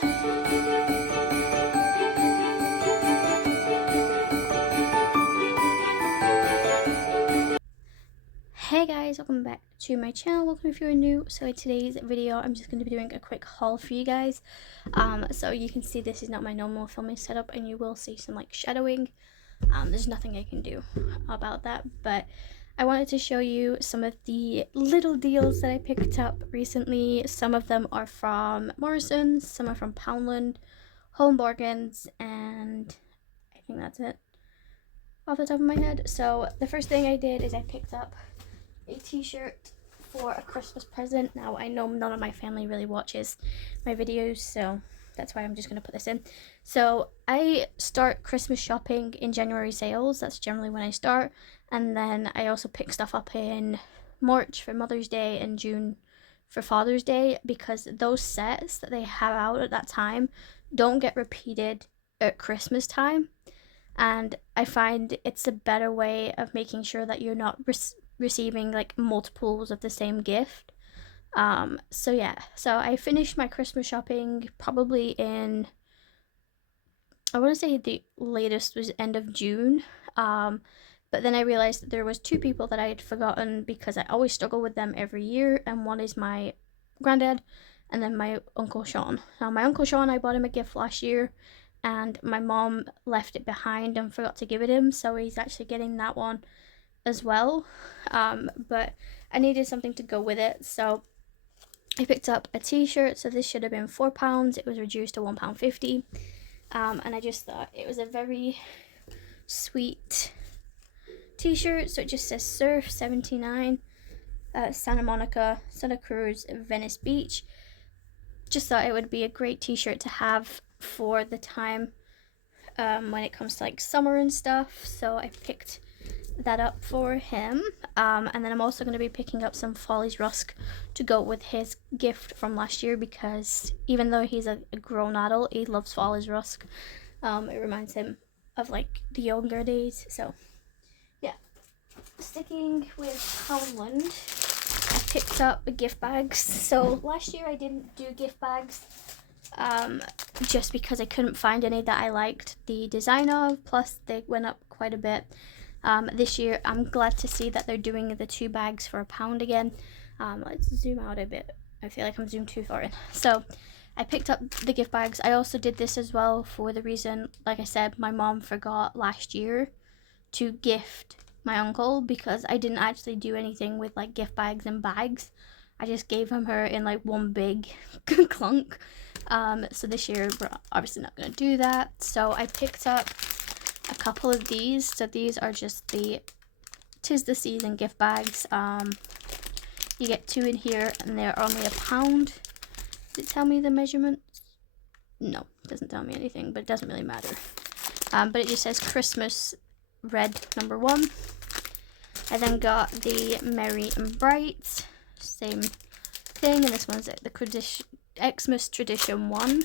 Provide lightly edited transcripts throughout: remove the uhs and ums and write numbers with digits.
Hey guys, welcome back to my channel. Welcome if you're new. So in today's video, I'm just going to be doing a quick haul for you guys. So you can see this is not my normal filming setup, and you will see some like shadowing. There's nothing I can do about that, but I wanted to show you some of the little deals that I picked up recently. Some of them are from Morrison's, some are from Poundland, Home Bargains, and I think that's it off the top of my head. So the first thing I did is I picked up a t-shirt for a Christmas present. Now I know none of my family really watches my videos, so that's why I'm just going to put this in. So I start Christmas shopping in January sales. That's generally when I start, and then I also pick stuff up in March for Mother's Day and June for Father's Day, because those sets that they have out at that time don't get repeated at Christmas time, and I find it's a better way of making sure that you're not receiving like multiples of the same gift. So yeah, so I finished my Christmas shopping probably in, I want to say the latest was end of June. But then I realized that there was two people that I had forgotten, because I always struggle with them every year, and one is my granddad and then my Uncle Sean. Now my Uncle Sean, I bought him a gift last year, and my mom left it behind and forgot to give it him, so he's actually getting that one as well. But I needed something to go with it, so I picked up a t-shirt. So this should have been £4, it was reduced to £1.50, and I just thought it was a very sweet t-shirt. So it just says Surf 79, Santa Monica, Santa Cruz, Venice Beach. Just thought it would be a great t-shirt to have for the time when it comes to like summer and stuff, so I picked that up for him. And then I'm also going to be picking up some Follies Rusk to go with his gift from last year, because even though he's a grown adult, he loves Follies Rusk. It reminds him of like the younger days. So yeah, sticking with Poundland, I picked up gift bags. So last year I didn't do gift bags, just because I couldn't find any that I liked the design of, plus they went up quite a bit. This year I'm glad to see that they're doing the 2 bags for £1 again. Let's zoom out a bit. I feel like I'm zoomed too far in. So I picked up the gift bags. I also did this as well for the reason, like I said, my mom forgot last year to gift my uncle, because I didn't actually do anything with like gift bags and bags. I just gave him her in like one big clunk. So this year we're obviously not going to do that. So I picked up a couple of these. So these are just the 'Tis the Season gift bags. You get 2 in here, and they're only £1. Does it tell me the measurements? No, it doesn't tell me anything, but it doesn't really matter. But it just says Christmas Red #1. I then got the Merry and Bright, same thing, and this one's the Xmas Tradition 1.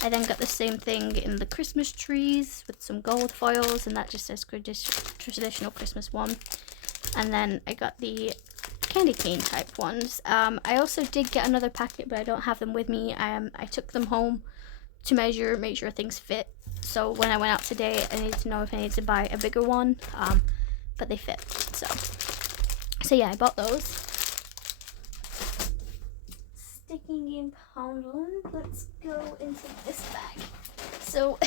I then got the same thing in the Christmas trees with some gold foils, and that just says Traditional Christmas 1. And then I got the candy cane type ones. I also did get another packet, but I don't have them with me. I took them home to measure, make sure things fit. So when I went out today, I needed to know if I needed to buy a bigger one, but they fit. So yeah, I bought those. Sticking in Poundland, let's go into this bag. So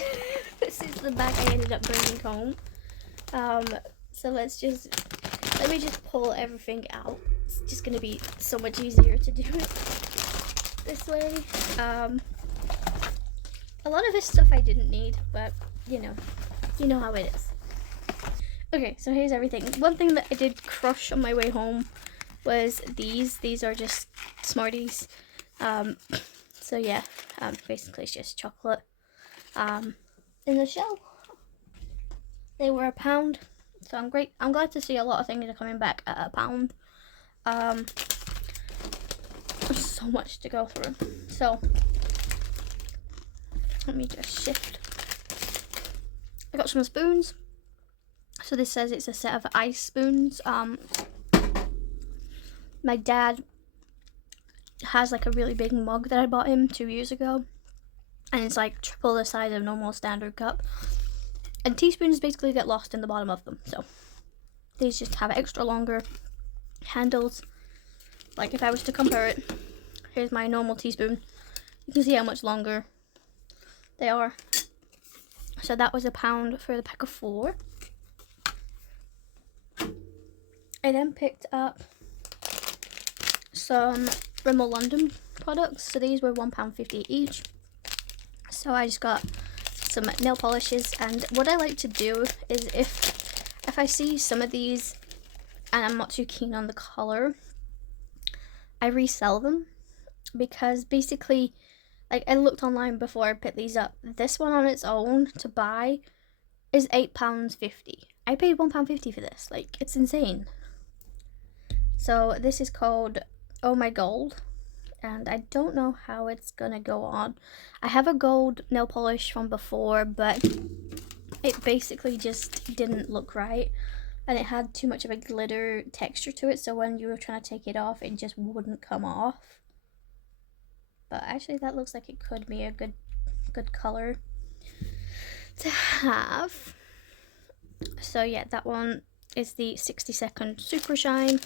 this is the bag I ended up bringing home. So let me just pull everything out. It's just gonna be so much easier to do it this way. A lot of this stuff I didn't need, but you know how it is. Okay, so here's everything. One thing that I did crush on my way home was these. These are just Smarties. So yeah, basically it's just chocolate in the shell. They were £1, so I'm glad to see a lot of things are coming back at £1. There's so much to go through. So let me just shift. I got some spoons. So this says it's a set of ice spoons. My dad has like a really big mug that I bought him 2 years ago, and it's like triple the size of normal standard cup. And teaspoons basically get lost in the bottom of them, so these just have extra longer handles. Like if I was to compare it, here's my normal teaspoon. You can see how much longer they are. So that was £1 for the pack of 4. I then picked up some Rimmel London products. So these were £1.50 each. So I just got some nail polishes, and what I like to do is if I see some of these and I'm not too keen on the color, I resell them, because basically, like, I looked online before I picked these up. This one on its own to buy is £8.50. I paid £1.50 for this. Like, it's insane. So this is called Oh My Gold, and I don't know how it's gonna go on. I have a gold nail polish from before, but it basically just didn't look right, and it had too much of a glitter texture to it, so when you were trying to take it off, it just wouldn't come off. But actually that looks like it could be a good color to have. So yeah, that one is the 60-second Super Shine.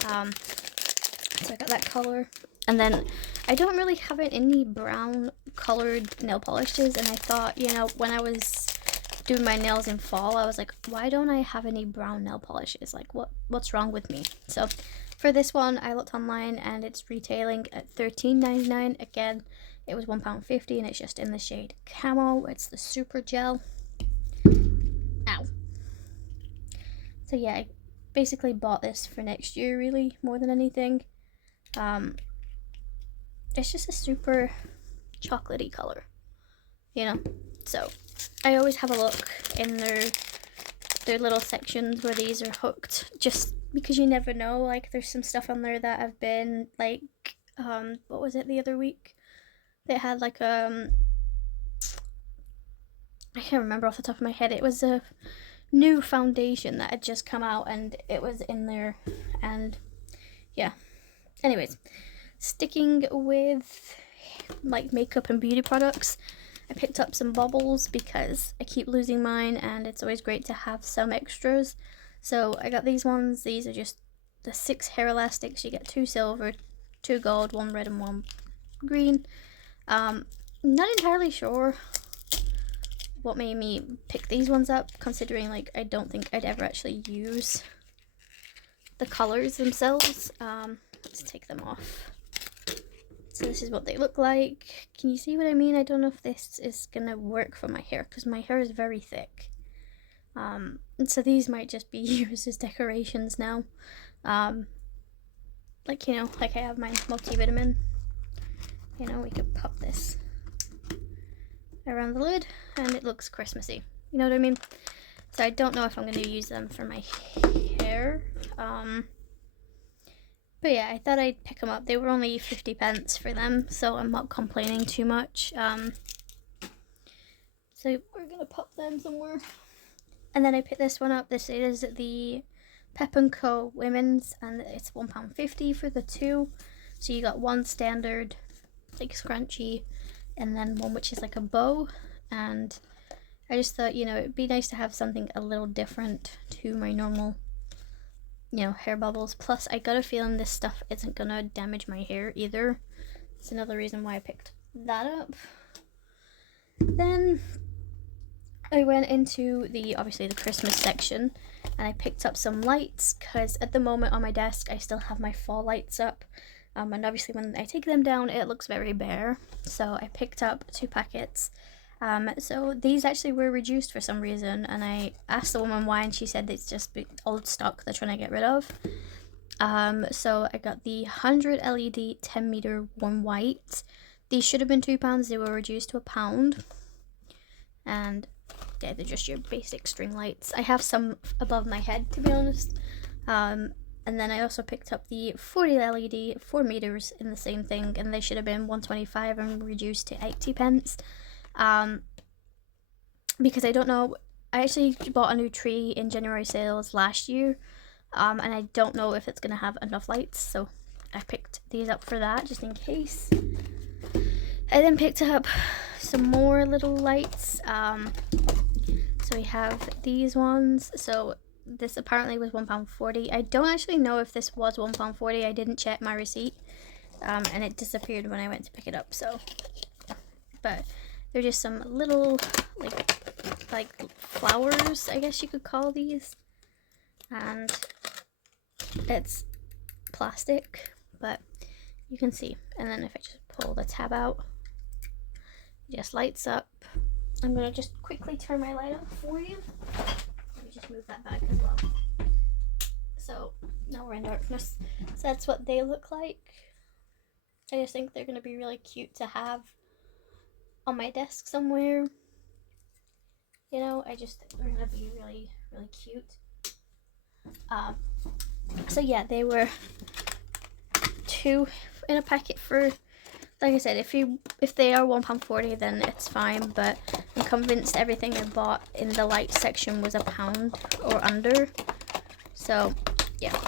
So I got that color. And then I don't really have any brown colored nail polishes, and I thought, you know, when I was doing my nails in fall, I was like, why don't I have any brown nail polishes? Like, what's wrong with me? So for this one, I looked online and it's retailing at $13.99. Again, it was £1.50, and it's just in the shade Camo. It's the Super Gel. Ow. So yeah, I basically bought this for next year, really, more than anything. It's just a super chocolatey color, you know? So I always have a look in their little sections where these are hooked, just because you never know. Like, there's some stuff on there that have been like, what was it the other week? They had like I can't remember off the top of my head. It was a new foundation that had just come out, and it was in there, and yeah. Anyways, sticking with like makeup and beauty products, I picked up some bubbles because I keep losing mine, and it's always great to have some extras. So I got these ones. These are just the 6 hair elastics. You get 2 silver, 2 gold, 1 red and 1 green. Not entirely sure what made me pick these ones up, considering like I don't think I'd ever actually use the colors themselves. Let's take them off. So this is what they look like. Can you see what I mean? I don't know if this is gonna work for my hair, because my hair is very thick. And so these might just be used as decorations now. Like, you know, like I have my multivitamin. You know, we could pop this around the lid and it looks Christmassy. You know what I mean? So I don't know if I'm going to use them for my hair. But yeah, I thought I'd pick them up. They were only 50p for them, so I'm not complaining too much. So we're going to pop them somewhere. And then I picked this one up. This is the Pep & Co. Women's, and it's £1.50 for the 2. So you got one standard, like scrunchy, and then one which is like a bow. And I just thought, you know, it'd be nice to have something a little different to my normal, you know, hair bubbles. Plus, I got a feeling this stuff isn't gonna damage my hair either. It's another reason why I picked that up. Then I went into obviously the Christmas section, and I picked up some lights, because at the moment on my desk I still have my fall lights up, and obviously when I take them down it looks very bare. So I picked up 2 packets. So these actually were reduced for some reason, and I asked the woman why, and she said it's just old stock they're trying to get rid of. So I got the 100 LED 10 meter one white. These should have been £2, they were reduced to £1. And yeah, they're just your basic string lights. I have some above my head, to be honest. And then I also picked up the 40 LED 4 meters in the same thing, and they should have been 125 and reduced to 80p. Because I don't know, I actually bought a new tree in January sales last year, and I don't know if it's going to have enough lights, so I picked these up for that, just in case. I then picked up some more little lights. So we have these ones. So this apparently was £1.40. I don't actually know if this was £1.40. I didn't check my receipt, and it disappeared when I went to pick it up. So, but they're just some little like flowers, I guess you could call these, and it's plastic, but you can see. And then if I just pull the tab out, it just lights up. I'm gonna just quickly turn my light up for you. Let me just move that back as well. So now we're in darkness. So that's what they look like. I just think they're gonna be really cute to have on my desk somewhere. You know, I just think they're gonna be really, really cute. So yeah, they were 2 in a packet for, like I said, if they are £1.40, then it's fine, but I'm convinced everything I bought in the light section was £1 or under. So yeah.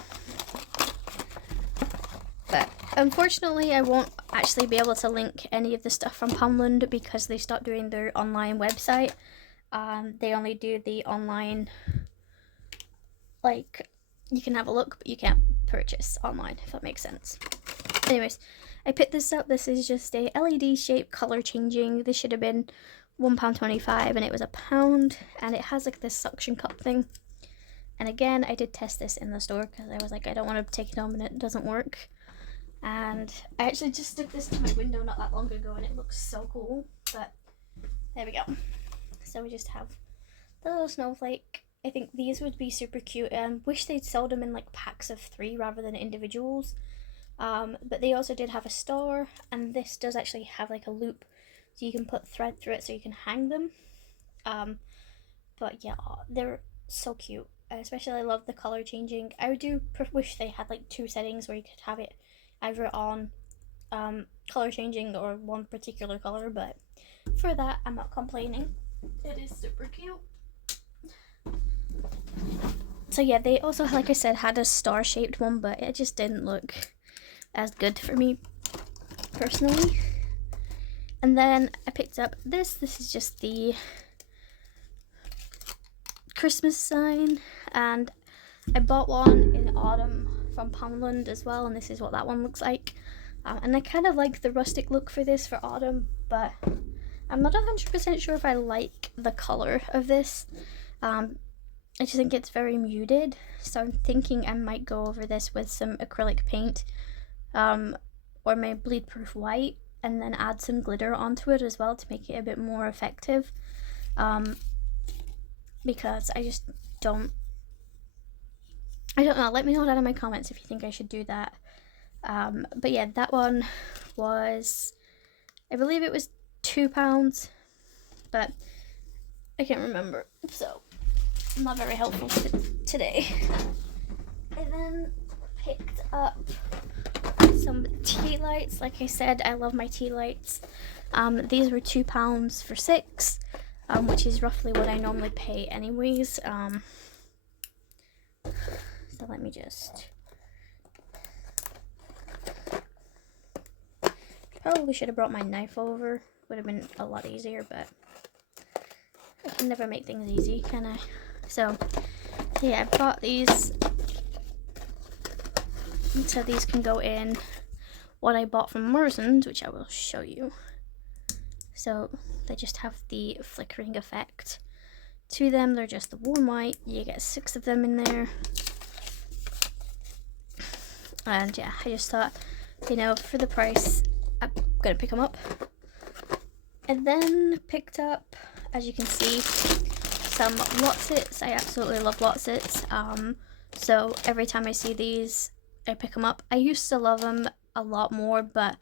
But unfortunately, I won't actually be able to link any of the stuff from Poundland because they stopped doing their online website. They only do the online, like, you can have a look, but you can't purchase online, if that makes sense. Anyways, I picked this up. This is just a LED shape color changing. This should have been £1.25 and it was £1, and it has like this suction cup thing. And again, I did test this in the store because I was like, I don't want to take it home and it doesn't work. And I actually just stuck this to my window not that long ago and it looks so cool. But there we go. So we just have the little snowflake. I think these would be super cute, and wish they'd sold them in like packs of 3 rather than individuals. But they also did have a star, and this does actually have like a loop, so you can put thread through it so you can hang them. But yeah, they're so cute. Especially I love the color changing. I do wish they had like 2 settings where you could have it either on color changing or one particular color, but for that I'm not complaining. It is super cute. So yeah, they also, like I said, had a star shaped one, but it just didn't look as good for me personally. And then I picked up this is just the Christmas sign, and I bought one in autumn from Poundland as well, and this is what that one looks like. And I kind of like the rustic look for this for autumn, but I'm not 100% sure if I like the color of this. I just think it's very muted, so I'm thinking I might go over this with some acrylic paint, or my bleed proof white, and then add some glitter onto it as well to make it a bit more effective, because I just don't know. Let me know down in my comments if you think I should do that. But yeah, that one was, I believe it was £2, but I can't remember, so not very helpful today. I then picked up some tea lights. Like I said, I love my tea lights. These were £2 for 6, which is roughly what I normally pay anyways. So let me just, probably should have brought my knife over, would have been a lot easier, but I can never make things easy, can I? So yeah, I bought these, so these can go in what I bought from Morrison's, which I will show you. So they just have the flickering effect to them. They're just the warm white. You get 6 of them in there. And yeah, I just thought, you know, for the price, I'm gonna pick them up. And then picked up, as you can see, some Wotsits. I absolutely love Wotsits. So every time I see these, I pick them up. I used to love them a lot more, but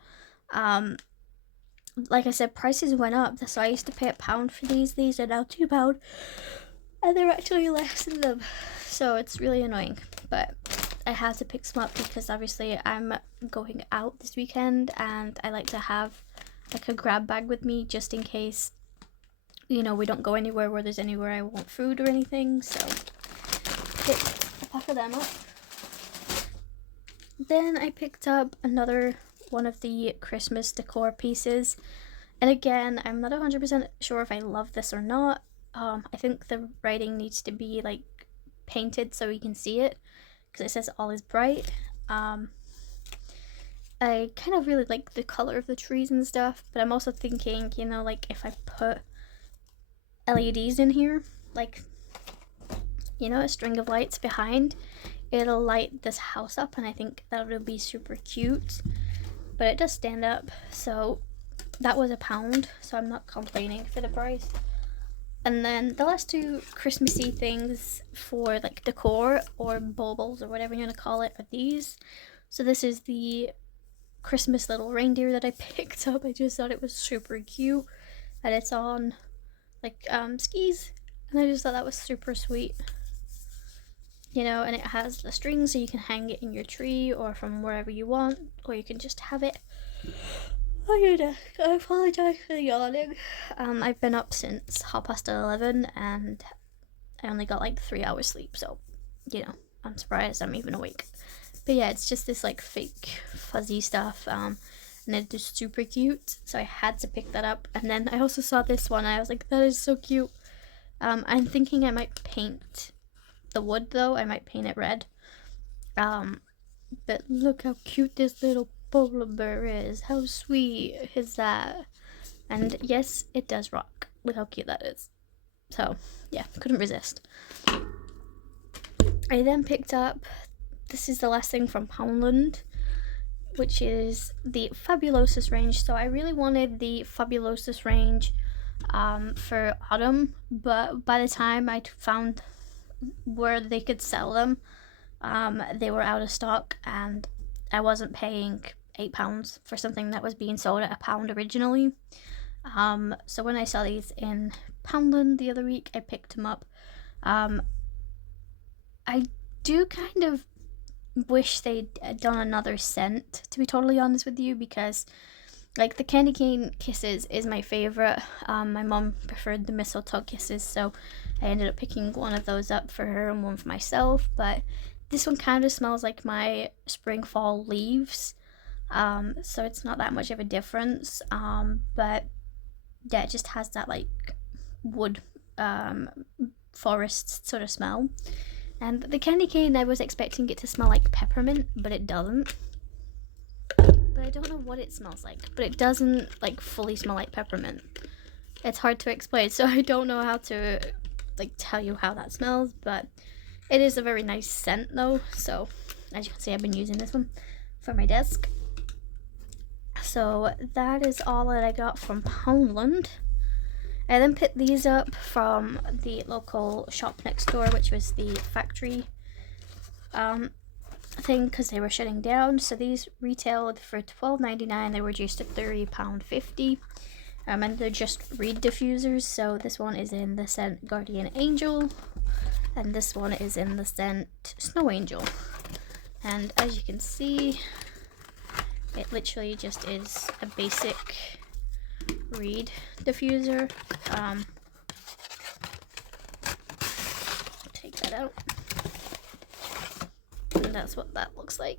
like I said, prices went up. So I used to pay £1 for these. These are now £2, and they're actually less than them. So it's really annoying, but I had to pick some up because obviously I'm going out this weekend, and I like to have like a grab bag with me just in case, you know, we don't go anywhere where there's anywhere I want food or anything. So picked a pack of them up. Then I picked up another one of the Christmas decor pieces. And again, I'm not 100% sure if I love this or not. I think the writing needs to be like painted so you can see it, because it says all is bright. I kind of really like the color of the trees and stuff, but I'm also thinking, you know, like if I put LEDs in here, like, you know, a string of lights behind, it'll light this house up, and I think that would be super cute. But it does stand up, so that was £1, so I'm not complaining for the price. And then the last two Christmassy things for like decor or baubles or whatever you want to call it are these. So this is the Christmas little reindeer that I picked up. I just thought it was super cute, and it's on like skis, and I just thought that was super sweet, you know. And it has the string so you can hang it in your tree or from wherever you want, or you can just have it on your desk. I apologize for the yawning. I've been up since 11:30 and I only got like 3 hours sleep, so you know, I'm surprised I'm even awake. But yeah, it's just this like fake fuzzy stuff, and it's just super cute, so I had to pick that up. And then I also saw this one, and I was like, that is so cute. I'm thinking I might paint the wood though. I might paint it red. But look how cute this little polar bear is. How sweet is that? And yes, it does rock. Look how cute that is. So yeah, couldn't resist. I then picked up, this is the last thing from Poundland, which is the Fabulosus range. So I really wanted the Fabulosus range for autumn, but by the time I found where they could sell them, they were out of stock, and I wasn't paying £8 for something that was being sold at £1 originally. So when I saw these in Poundland the other week, I picked them up. I do kind of wish they'd done another scent, to be totally honest with you, because like the candy cane kisses is my favorite. My mom preferred the mistletoe kisses, so I ended up picking one of those up for her and one for myself. But this one kind of smells like my spring fall leaves, so it's not that much of a difference. But yeah, it just has that like wood forest sort of smell. And the candy cane, I was expecting it to smell like peppermint, but it doesn't. But I don't know what it smells like, but it doesn't like fully smell like peppermint. It's hard to explain, so I don't know how to like tell you how that smells, but it is a very nice scent though. So as you can see, I've been using this one for my desk. So that is all that I got from Poundland. I then picked these up from the local shop next door, which was the factory thing, because they were shutting down. So these retailed for $12.99. They were reduced to £30.50. And they're just reed diffusers. So this one is in the scent Guardian Angel, and this one is in the scent Snow Angel. And as you can see, it literally just is a basic reed diffuser. Take that out, and that's what that looks like.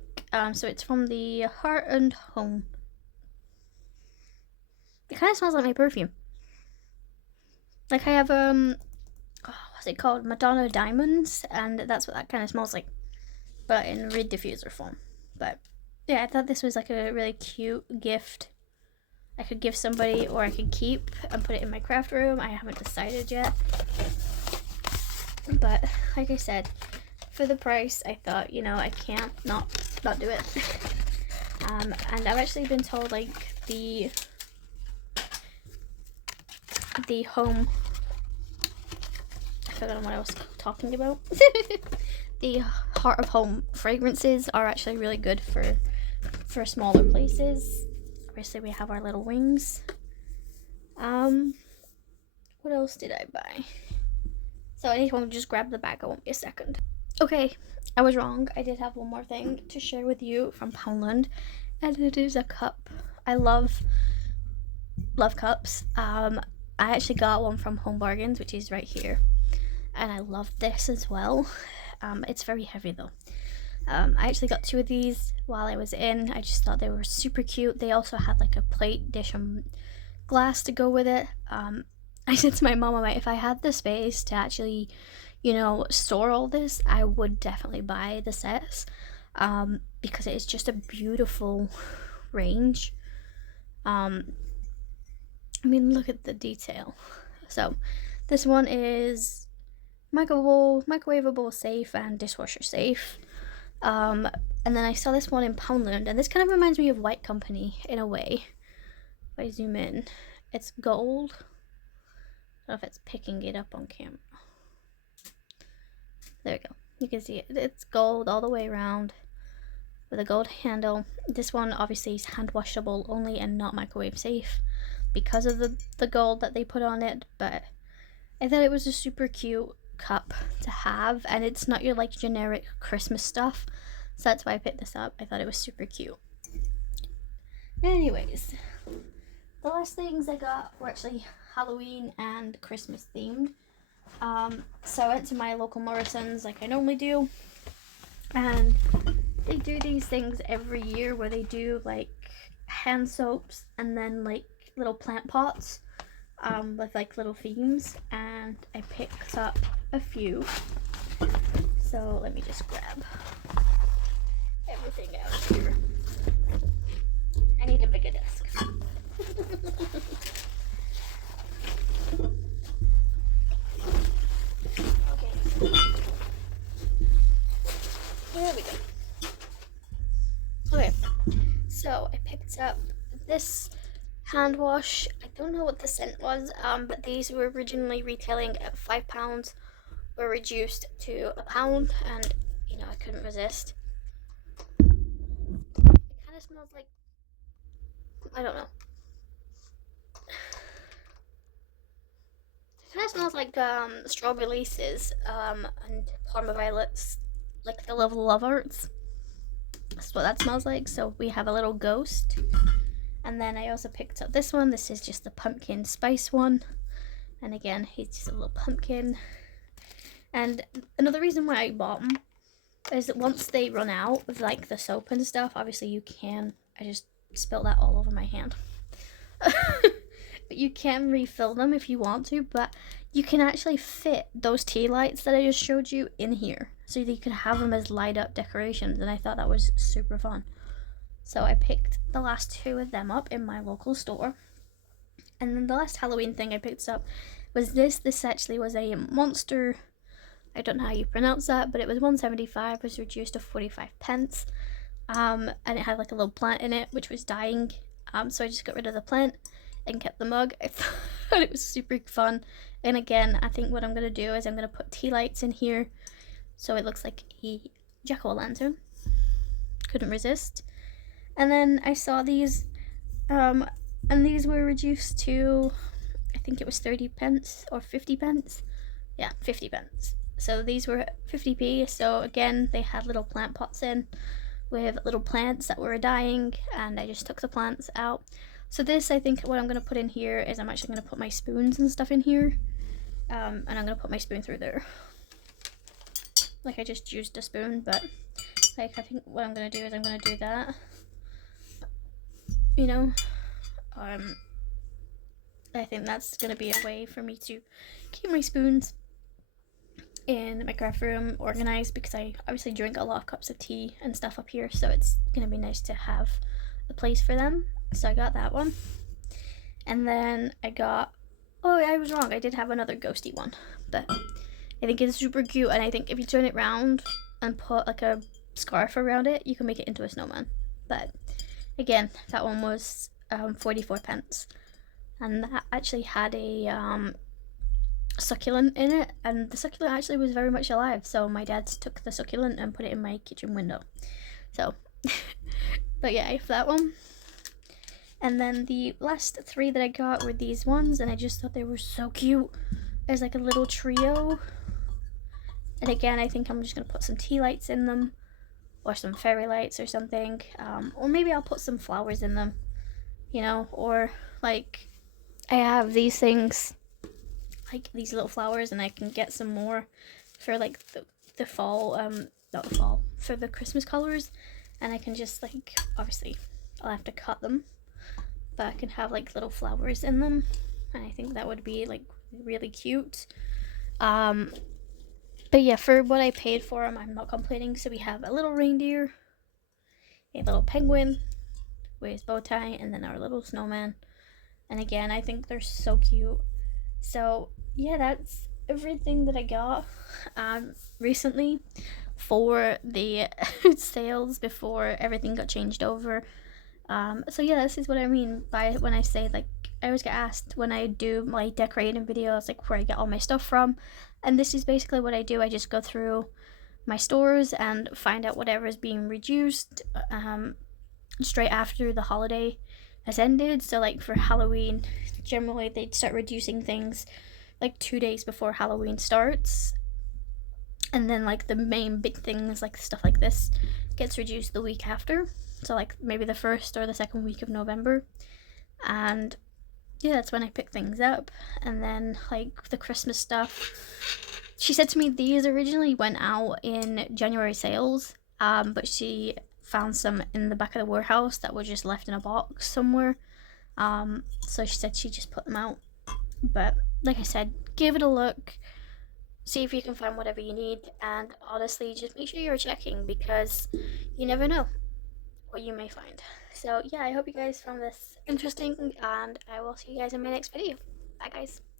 So it's from the Heart and Home. It kind of smells like my perfume. Like I have what's it called, Madonna Diamonds, and that's what that kind of smells like, but in reed diffuser form. But yeah, I thought this was like a really cute gift I could give somebody, or I could keep and put it in my craft room. I haven't decided yet. But like I said, for the price, I thought, you know, I can't not do it. And I've actually been told like the home, I forgot what I was talking about. The Heart of Home fragrances are actually really good for smaller places. Obviously we have our little wings. What else did I buy? So I need to just grab the bag. I won't be a second. Okay, I was wrong. I did have one more thing to share with you from Poundland, and it is a cup. I love cups. I actually got one from Home Bargains, which is right here, and I love this as well. It's very heavy though. I actually got 2 of these while I was in. I just thought they were super cute. They also had like a plate, dish, and glass to go with it. I said to my mom, like, if I had the space to actually, you know, store all this, I would definitely buy the sets, because it is just a beautiful range. I mean, look at the detail. So this one is microwavable safe and dishwasher safe. And then I saw this one in Poundland, and this kind of reminds me of White Company in a way. If I zoom in, it's gold. I don't know if it's picking it up on camera. There we go. You can see it. It's gold all the way around with a gold handle. This one obviously is hand washable only and not microwave safe because of the gold that they put on it, but I thought it was a super cute cup to have, and it's not your like generic Christmas stuff, so that's why I picked this up. I thought it was super cute. Anyways, the last things I got were actually Halloween and Christmas themed. So I went to my local Morrison's like I normally do, and they do these things every year where they do like hand soaps and then like little plant pots with like little themes, and I picked up a few. So let me just grab everything out here. I need a bigger desk. Okay. There we go. Okay, so I picked up this hand wash. I don't know what the scent was, but these were originally retailing at £5, were reduced to £1, and you know, I couldn't resist. It kind of smells like, I don't know. It kind of smells like strawberry laces and Parma violets, like the Level Love Arts. That's what that smells like. So we have a little ghost. And then I also picked up this one. This is just the pumpkin spice one. And again, he's just a little pumpkin. And another reason why I bought them is that once they run out of like the soap and stuff, obviously you can, I just spilled that all over my hand. But you can refill them if you want to, but you can actually fit those tea lights that I just showed you in here. So you can have them as light up decorations, and I thought that was super fun. So I picked the last two of them up in my local store. And then the last Halloween thing I picked up was this. This actually was a monster, I don't know how you pronounce that, but it was $1.75, was reduced to 45 pence. And it had like a little plant in it, which was dying. So I just got rid of the plant and kept the mug. I thought it was super fun. And again, I think what I'm going to do is I'm going to put tea lights in here so it looks like a jack-o'-lantern. Couldn't resist. And then I saw these, and these were reduced to, I think it was 30 pence or 50 pence. Yeah, 50 pence. So these were 50p. So again, they had little plant pots in with little plants that were dying, and I just took the plants out. So this, I think what I'm going to put in here is I'm actually going to put my spoons and stuff in here. And I'm going to put my spoon through there. Like I just used a spoon, but like I think what I'm going to do is I'm going to do that. You know, I think that's going to be a way for me to keep my spoons in my craft room organized, because I obviously drink a lot of cups of tea and stuff up here, so it's going to be nice to have a place for them. So I got that one. And then I got, oh, I was wrong, I did have another ghosty one, but I think it's super cute, and I think if you turn it round and put like a scarf around it, you can make it into a snowman. But again, that one was 44 pence, and that actually had a succulent in it, and the succulent actually was very much alive, so my dad took the succulent and put it in my kitchen window. So but yeah, I have that one. And then the last three that I got were these ones, and I just thought they were so cute. There's like a little trio, and again, I think I'm just gonna put some tea lights in them, or some fairy lights or something, or maybe I'll put some flowers in them, you know, or like I have these things, like these little flowers, and I can get some more for like the fall, not the fall, for the Christmas colors, and I can just like, obviously I'll have to cut them, that can have like little flowers in them, and I think that would be like really cute. But yeah, for what I paid for them, I'm not complaining. So we have a little reindeer, a little penguin with his bow tie, and then our little snowman. And again, I think they're so cute. So yeah, that's everything that I got recently for the sales before everything got changed over. So yeah, this is what I mean by when I say, like, I always get asked when I do my decorating videos, like, where I get all my stuff from. And this is basically what I do. I just go through my stores and find out whatever is being reduced straight after the holiday has ended. So like for Halloween, generally they'd start reducing things like 2 days before Halloween starts. And then like the main big things, like stuff like this, gets reduced the week after. So like maybe the first or the second week of November. And yeah, that's when I pick things up. And then like the Christmas stuff, she said to me these originally went out in January sales, but she found some in the back of the warehouse that were just left in a box somewhere. So she said she just put them out. But like I said, give it a look, see if you can find whatever you need, and honestly, just make sure you're checking, because you never know what you may find. So yeah, I hope you guys found this interesting, and I will see you guys in my next video. Bye guys.